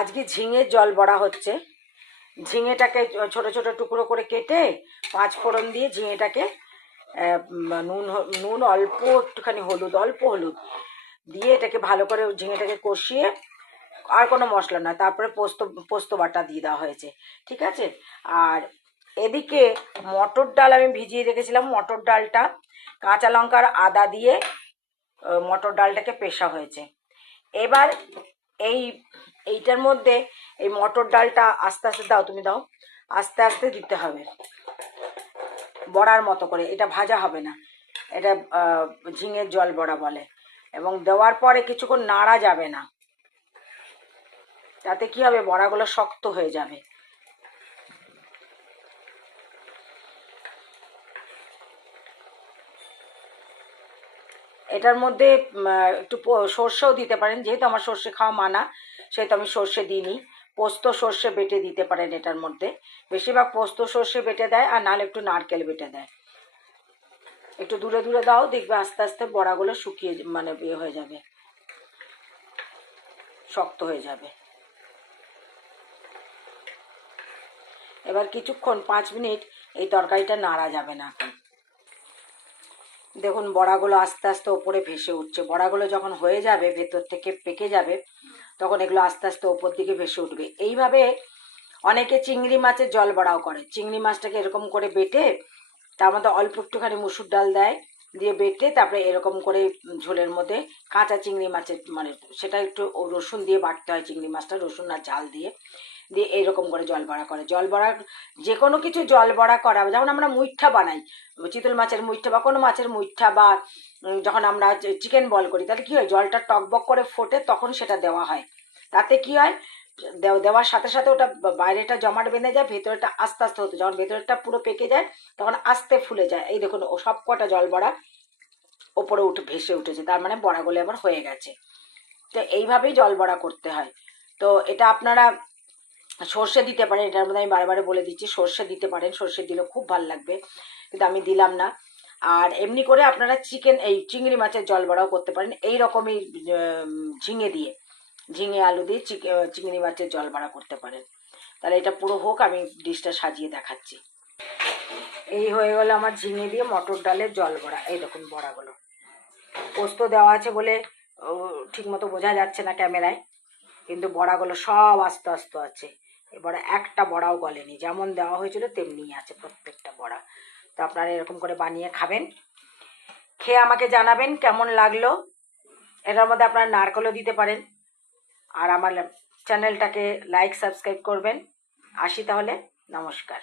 আজকে ঝিঙের জল বড়া হচ্ছে। ঝিঙেটাকে ছোট ছোট টুকরো করে কেটে 5 ফোড়ন দিয়ে ঝিঙেটাকে নুন নুন অল্প একটুখানি অল্প হলুদ দিয়ে এটাকে ভালো করে ঝিঙেটাকে কষিয়ে, আর কোনো মশলা না, তারপরে পোস্ত বাটা দিয়ে দেওয়া হয়েছে, ঠিক আছে। আর এদিকে মটর ডাল আমি ভিজিয়ে রেখেছিলাম, মটর ডালটা কাঁচা লঙ্কার আদা দিয়ে মটর ডালটাকে পেশা হয়েছে। এবার এইটার মধ্যে এই মটর ডালটা আস্তে আস্তে দাও, তুমি দাও, আস্তে আস্তে দিতে হবে বড়ার মতো করে, এটা ভাজা হবে না, এটা ঝিঙের জল বড়া বলে। এবং দেওয়ার পরে কিছুক্ষণ নাড়া যাবে না, তাতে কি হবে, বড়াগুলো শক্ত হয়ে যাবে। এটার মধ্যে একটু সর্ষেও দিতে পারেন, যেহেতু আমার সর্ষে খাওয়া মানা সেহেতু আমি সর্ষে দিইনি। পোস্ত সর্ষে বেটে দিতে পারেন এটার মধ্যে, বেশিরভাগ পোস্ত সর্ষে বেটে দেয়, আর নাহলে একটু নারকেল বেটে দেয়। একটু দূরে দূরে দাও, দেখবে আস্তে আস্তে বড়াগুলো শুকিয়ে মানে ইয়ে হয়ে যাবে, শক্ত হয়ে যাবে। এবার কিছুক্ষণ 5 মিনিট এই তরকারিটা নাড়া যাবে না। এখন দেখুন বড়াগুলো আস্তে আস্তে ওপরে ভেসে উঠছে। বড়াগুলো যখন হয়ে যাবে, ভেতর থেকে পেকে যাবে, তখন এগুলো আস্তে আস্তে ওপর দিকে ভেসে উঠবে। এইভাবে অনেকে চিংড়ি মাছের জল বড়াও করে। চিংড়ি মাছটাকে এরকম করে বেটে তার মধ্যে অল্প একটুখানি মুসুর ডাল দেয়, দিয়ে বেটে তারপরে এরকম করে ঝোলের মধ্যে কাঁচা চিংড়ি মাছের মানে সেটা একটু রসুন দিয়ে বাটতে হয়, চিংড়ি মাছটা রসুন আর ঝাল দিয়ে দিয়ে এইরকম করে জল বড়া করে। জল বড়া যে কোনো কিছু জল বড়া করা, যেমন আমরা মুইঠা বানাই, চিতল মাছের মুইঠা বা কোনো মাছের মুইঠা, বা যখন আমরা চিকেন বল করি, তাহলে কী হয়, জলটা টকবক করে ফোটে তখন সেটা দেওয়া হয়। তাতে কি হয়, দেওয়ার সাথে সাথে ওটা বাইরেটা জমাট বেঁধে যায়, ভেতরেটা আস্তে আস্তে হতো, যখন ভেতরেরটা পুরো পেকে যায় তখন আস্তে ফুলে যায়। এই দেখুন ও সব কটা জল বড়া ওপরে ভেসে উঠেছে, তার মানে বড়াগুলো এবার হয়ে গেছে। তো এইভাবেই জল বড়া করতে হয়। তো এটা আপনারা সর্ষে দিতে পারেন, এটার মধ্যে আমি বারে বারে বলে দিচ্ছি, সর্ষে দিতে পারেন, সর্ষে দিলে খুব ভালো লাগবে, কিন্তু আমি দিলাম না। আর এমনি করে আপনারা চিংড়ি মাছের জল বড়াও করতে পারেন, এই রকমই ঝিঙে আলু দিয়ে চিংড়ি মাছের জল বড়া করতে পারেন। তাহলে এটা পুরো হোক, আমি ডিশটা সাজিয়ে দেখাচ্ছি। এই হয়ে গেল আমার ঝিঙে দিয়ে মটর ডালের জল বড়া। এই দেখুন বড়াগুলো পোস্ত দেওয়া আছে বলে ঠিক মতো বোঝা যাচ্ছে না ক্যামেরায়, কিন্তু বড়াগুলো সব আস্তে আস্তে আছে। এবারে একটা বড়াও গলেনি, যেমন দেওয়া হয়েছিল তেমনিই আছে প্রত্যেকটা বড়া। তো আপনারা এরকম করে বানিয়ে খাবেন, খেয়ে আমাকে জানাবেন কেমন লাগলো। এটার মধ্যে আপনারা নারকেলও দিতে পারেন। আর আমার চ্যানেলটাকে লাইক সাবস্ক্রাইব করবেন। আসি তাহলে, নমস্কার।